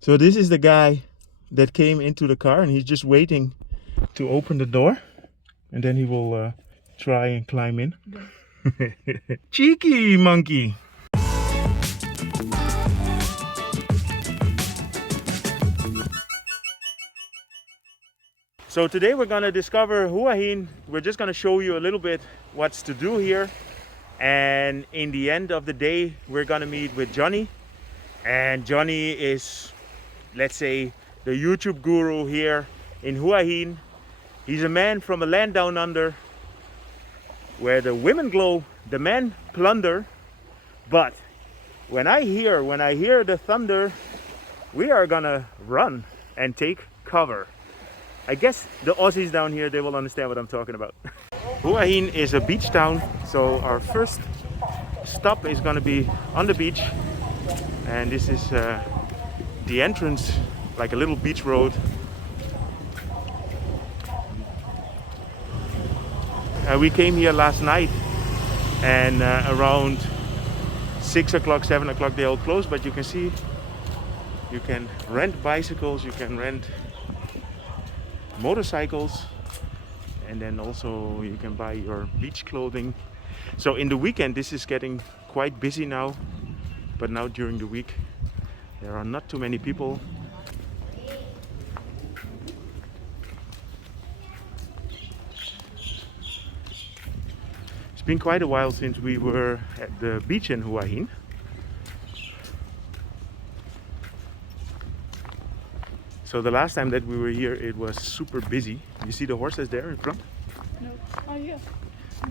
So this is the guy that came into the car, and he's just waiting to open the door, and then he will try and climb in. Cheeky monkey. So today we're gonna discover Hua Hin. We're just gonna show you a little bit what's to do here. And in the end of the day, we're gonna meet with Johnny. And Johnny is, let's say, the YouTube guru here in Hua Hin. He's a man from a land down under where the women glow, the men plunder. But when I hear the thunder, we are gonna run and take cover. I guess the Aussies down here, they will understand what I'm talking about. Hua Hin is a beach town, so our first stop is gonna be on the beach. And this is the entrance, like a little beach road. We came here last night, and around 6 o'clock, 7 o'clock they all closed, but you can see you can rent bicycles, you can rent motorcycles, and then also you can buy your beach clothing. So in the weekend this is getting quite busy now, but now during the week there are not too many people. It's been quite a while since we were at the beach in Hua Hin. So the last time that we were here, it was super busy. You see the horses there in front? No. Oh yeah.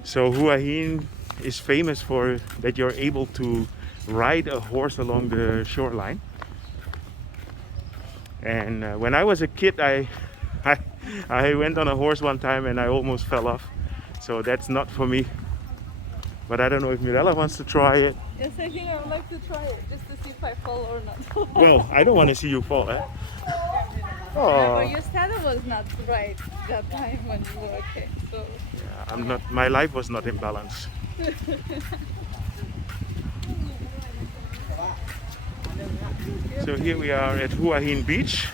So Hua Hin is famous for that you're able to ride a horse along the shoreline. And when I was a kid, I went on a horse one time and I almost fell off. So that's not for me. But I don't know if Mirella wants to try it. Yes, I think I would like to try it just to see if I fall or not. Well, I don't want to see you fall, eh? Yeah, Oh. but your saddle was not right that time when you were okay. So Yeah, I'm not. My life was not in balance. So here we are at Hua Hin Beach.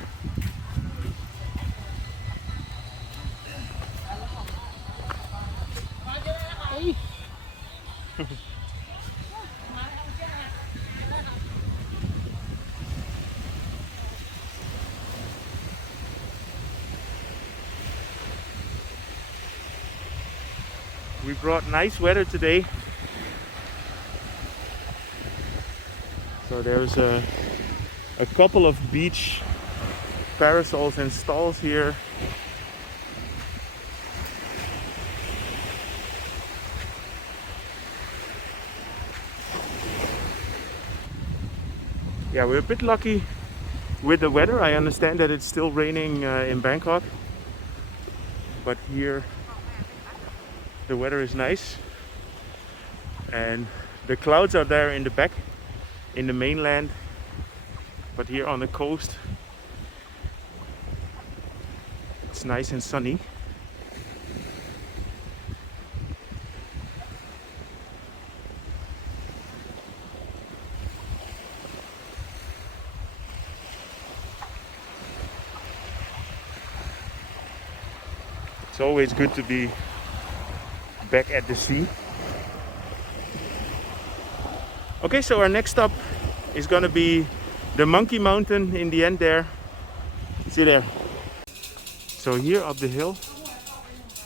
We brought nice weather today. So there's a couple of beach parasols and stalls here. Yeah, we're a bit lucky with the weather. I understand that it's still raining in Bangkok, but here the weather is nice, and the clouds are there in the back in the mainland, but here on the coast it's nice and sunny. It's always good to be back at the sea. Okay, so our next stop is gonna be the Monkey Mountain in the end there. See there. So here up the hill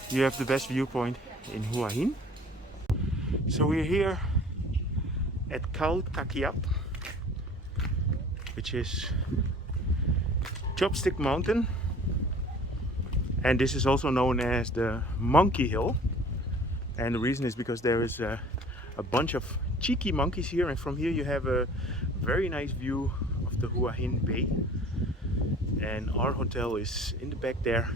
you have the best viewpoint in Hua Hin. So we're here at Khao Takiab, which is Chopstick Mountain, and this is also known as the Monkey Hill. And the reason is because there is a bunch of cheeky monkeys here, and from here you have a very nice view of the Hua Hin Bay. And our hotel is in the back there.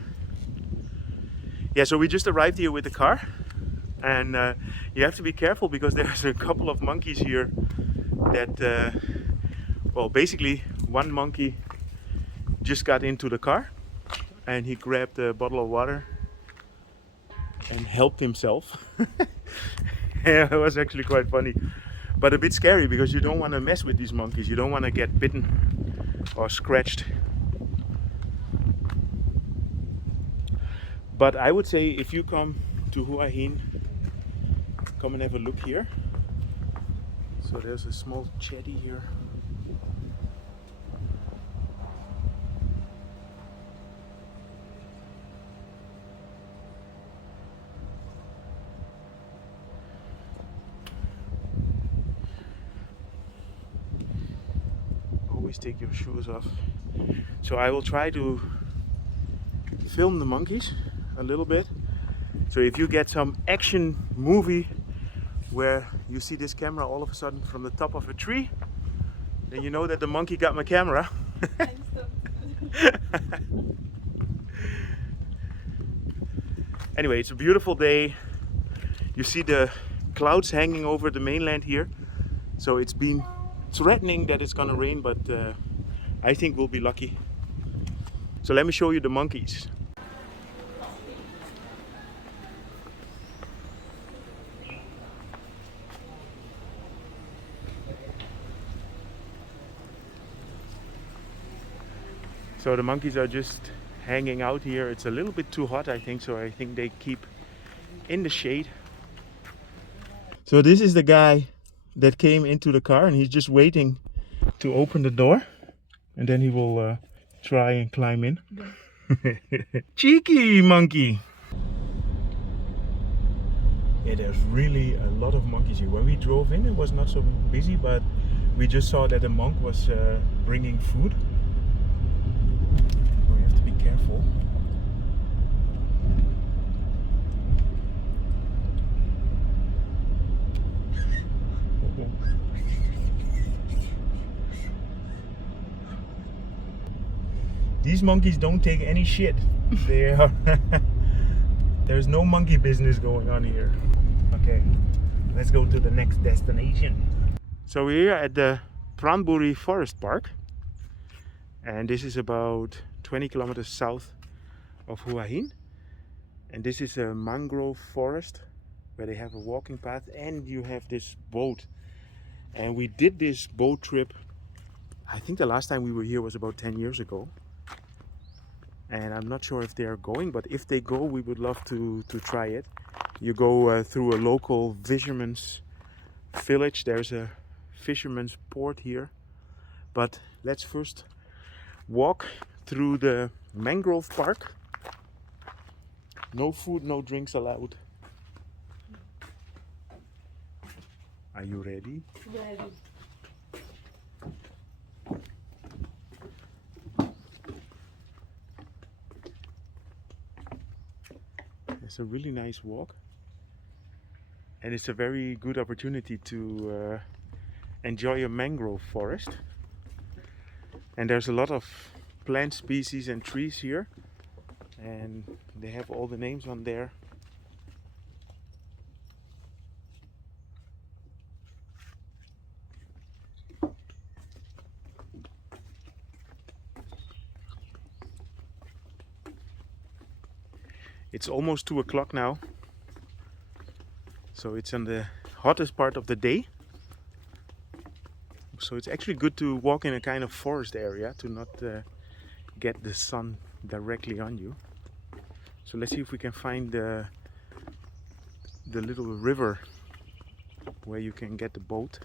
Yeah, so we just arrived here with the car, and you have to be careful because there's a couple of monkeys here that, well, basically one monkey just got into the car and he grabbed a bottle of water and helped himself. Yeah, it was actually quite funny, but a bit scary because you don't want to mess with these monkeys. You don't want to get bitten. or scratched. But I would say if you come to Hua Hin, come and have a look here. So there's a small jetty here. Always take your shoes off. So I will try to film the monkeys a little bit. So if you get some action movie where you see this camera all of a sudden from the top of a tree, then you know that the monkey got my camera. Anyway, it's a beautiful day. You see the clouds hanging over the mainland here. So it's been threatening that it's gonna rain, but I think we'll be lucky. So let me show you the monkeys. So the monkeys are just hanging out here. It's a little bit too hot, I think, so I think they keep in the shade. So this is the guy that came into the car, and he's just waiting to open the door, and then he will try and climb in. Cheeky monkey! Yeah, there's really a lot of monkeys here. When we drove in, it was not so busy, but we just saw that a monk was bringing food. We have to be careful. These monkeys don't take any shit. They are there's no monkey business going on here. Okay, let's go to the next destination. So we're here at the Pranburi Forest Park, and this is about 20 kilometers south of Hua Hin. And this is a mangrove forest where they have a walking path, and you have this boat. And we did this boat trip, I think the last time we were here was about 10 years ago. And I'm not sure if they are going, but if they go, we would love to try it. You go through a local fisherman's village. There's a fisherman's port here. But let's first walk through the mangrove park. No food, no drinks allowed. Are you ready? Ready. It's a really nice walk, and it's a very good opportunity to enjoy a mangrove forest. And there's a lot of plant species and trees here, and they have all the names on there. It's almost 2 o'clock now, so it's on the hottest part of the day. So it's actually good to walk in a kind of forest area to not get the sun directly on you. So let's see if we can find the little river where you can get the boat.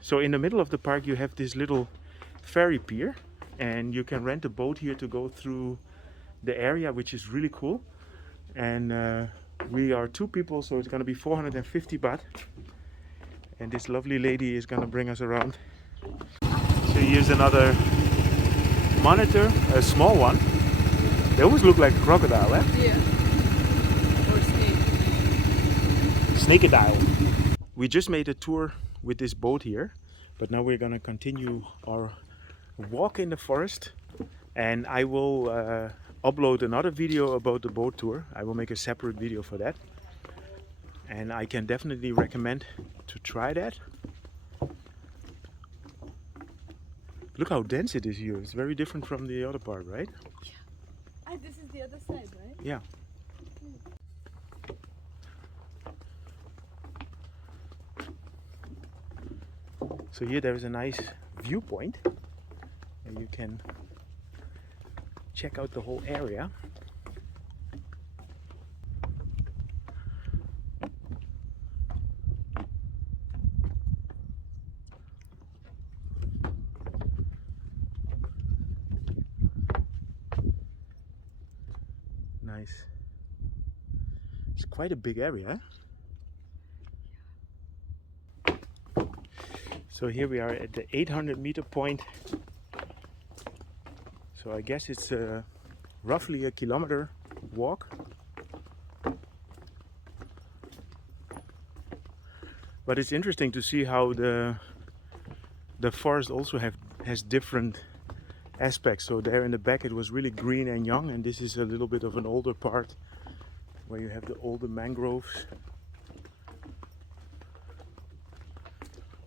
So in the middle of the park you have this little ferry pier, and you can rent a boat here to go through the area, which is really cool. And we are 2 people, so it's going to be 450 baht, and this lovely lady is going to bring us around. So here's another monitor, a small one. They always look like a crocodile, eh? Yeah. Or snake. Snakeadile. We just made a tour with this boat here, but now we're going to continue our walk in the forest, and I will upload another video about the boat tour. I will make a separate video for that, and I can definitely recommend to try that. Look how dense it is here. It's very different from the other part, right? Yeah. Ah, this is the other side, right? Yeah. So here there is a nice viewpoint and you can check out the whole area. Nice. It's quite a big area. So here we are at the 800-meter point. So I guess it's roughly a kilometer walk. But it's interesting to see how the forest also has different aspects. So there in the back it was really green and young, and this is a little bit of an older part where you have the older mangroves.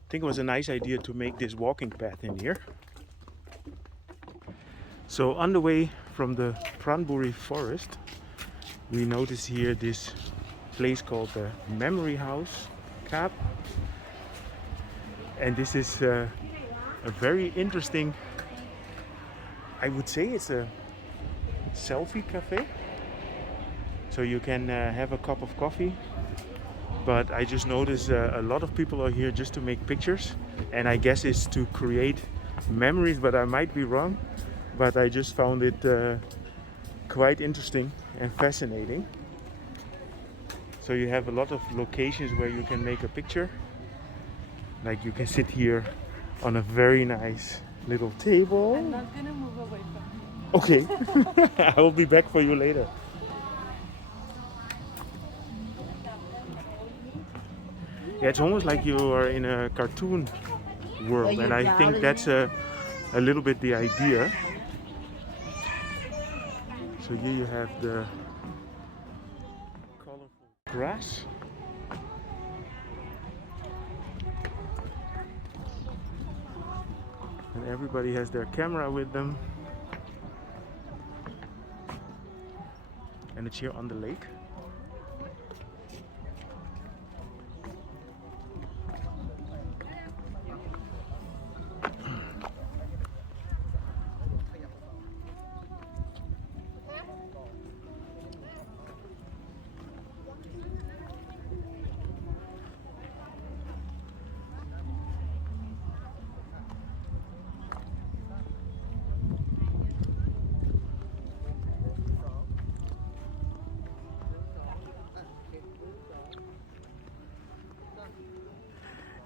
I think it was a nice idea to make this walking path in here. So on the way from the Pranburi forest, we notice here this place called the Memory House, Khao. And this is a very interesting, I would say it's a selfie cafe. So you can have a cup of coffee. But I just noticed a lot of people are here just to make pictures, and I guess it's to create memories, but I might be wrong. But I just found it quite interesting and fascinating. So you have a lot of locations where you can make a picture. Like you can sit here on a very nice little table. I'm not gonna move away from you. Okay, I will be back for you later. Yeah, it's almost like you are in a cartoon world, and I think that's a little bit the idea. So here you have the colorful grass. And everybody has their camera with them. And it's here on the lake.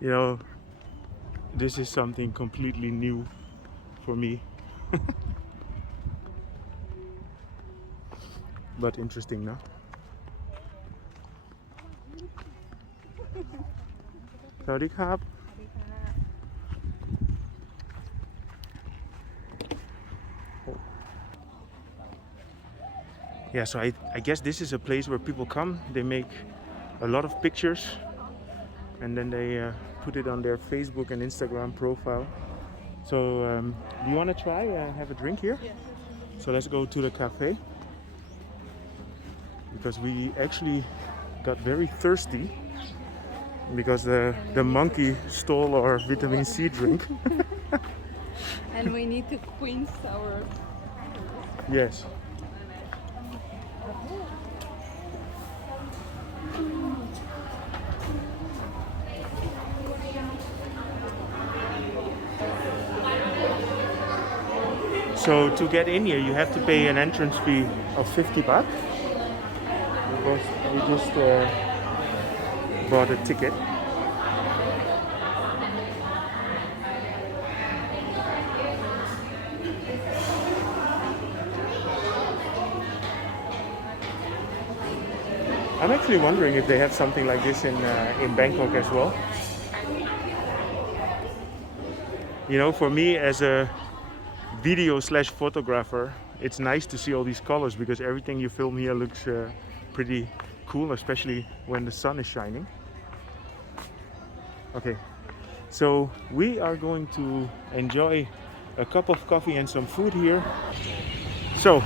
You know, this is something completely new for me. But interesting, no? Takiab. Yeah, so I guess this is a place where people come, they make a lot of pictures, and then they put it on their Facebook and Instagram profile. So do you want to try have a drink here? Yeah. So let's go to the cafe, because we actually got very thirsty because the monkey stole our vitamin C drink. And we need to quench our... Yes. So to get in here, you have to pay an entrance fee of 50 baht. Because we just bought a ticket. I'm actually wondering if they have something like this in Bangkok as well. You know, for me as a video/photographer, it's nice to see all these colors, because everything you film here looks pretty cool, especially when the sun is shining. Okay, so we are going to enjoy a cup of coffee and some food here. So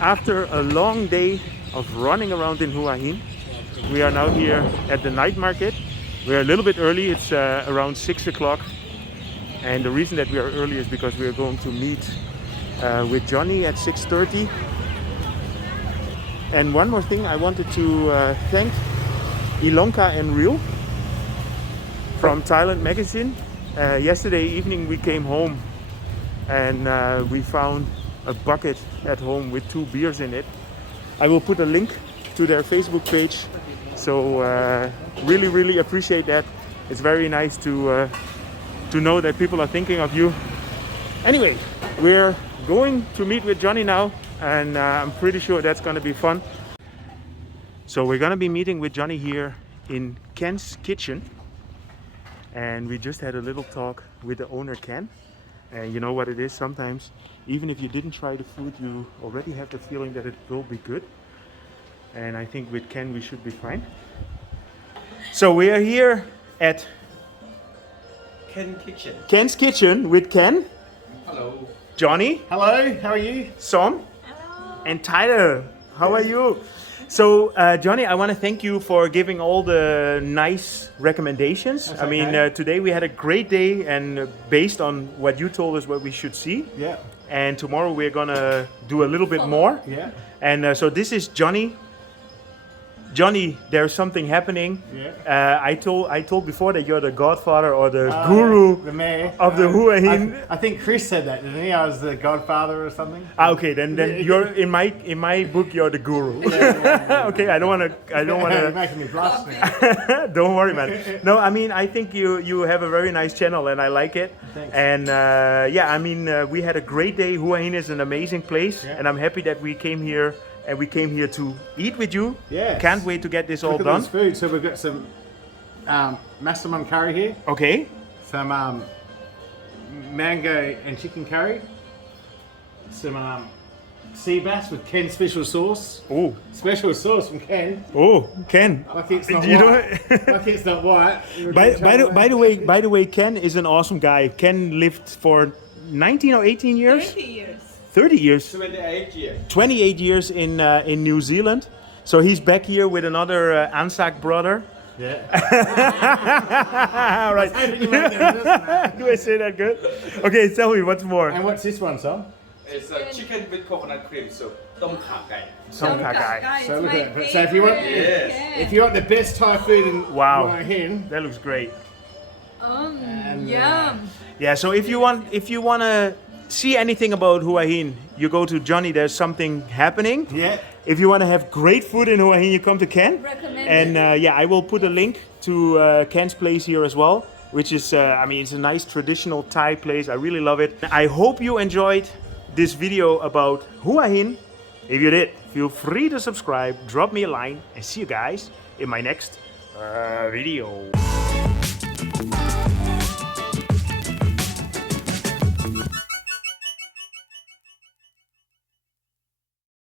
after a long day of running around in Hua Hin, we are now here at the night market. We're a little bit early, it's around 6 o'clock, And the reason that we are early is because we are going to meet with Johnny at 6:30. And one more thing, I wanted to thank Ilonka and Reel from Thailand magazine. Yesterday evening we came home and we found a bucket at home with 2 beers in it. I will put a link to their Facebook page. So really appreciate that. It's very nice to know that people are thinking of you. Anyway, we're going to meet with Johnny now, and I'm pretty sure that's going to be fun. So we're going to be meeting with Johnny here in Ken's kitchen, and we just had a little talk with the owner Ken. And you know what it is, sometimes even if you didn't try the food, you already have the feeling that it will be good. And I think with Ken we should be fine. So we are here at Ken's kitchen with Ken. Hello. Johnny. Hello, how are you? Som. Hello. And Tyler. How are you? So Johnny, I want to thank you for giving all the nice recommendations. That's I mean, okay. today we had a great day, and based on what you told us what we should see. Yeah. And tomorrow we're gonna do a little bit more. Yeah. And so this is Johnny. Johnny, there's something happening. Yeah. I told before that you're the godfather or the guru the mayor of the Hua Hin. I think Chris said that, didn't he? I was the godfather or something. Okay, then you're in my book you're the guru. Okay, I don't wanna. You're making me blush now. Don't worry, man. No, I mean I think you have a very nice channel and I like it. Thanks. And yeah, I mean we had a great day. Hua Hin is an amazing place, Yeah. and I'm happy that we came here. And we came here to eat with you. Yes. Can't wait to get this all Look at done. this food. So we've got some massaman curry here, Okay. some mango and chicken curry, some sea bass with Ken special sauce. Oh. Special sauce from Ken. Oh, Ken. Like it's not You white. Like it's not white. By the way, Ken is an awesome guy. Ken lived for 19 or 18 years. 20 years. 30 years. 28 years. 28 years in New Zealand. So he's back here with another Anzac brother. Yeah. All right. Do I say that good? Okay, tell me what's more. And what's this one, son? It's a chicken with coconut cream soup. Tom kha gai. Tom kha gai. So look at that. So if you want- Yes. If you want the best Thai food in Wow. Hua Hin, That looks great. Yum. Yeah, so if you want to see anything about Hua Hin, you go to Johnny. There's something happening. yeah. If you want to have great food in Hua Hin, you come to Ken. Recommended. And yeah, I will put a link to Ken's place here as well, which is, I mean, it's a nice traditional Thai place. I really love it. I hope you enjoyed this video about Hua Hin. If you did, feel free to subscribe, drop me a line, and see you guys in my next video.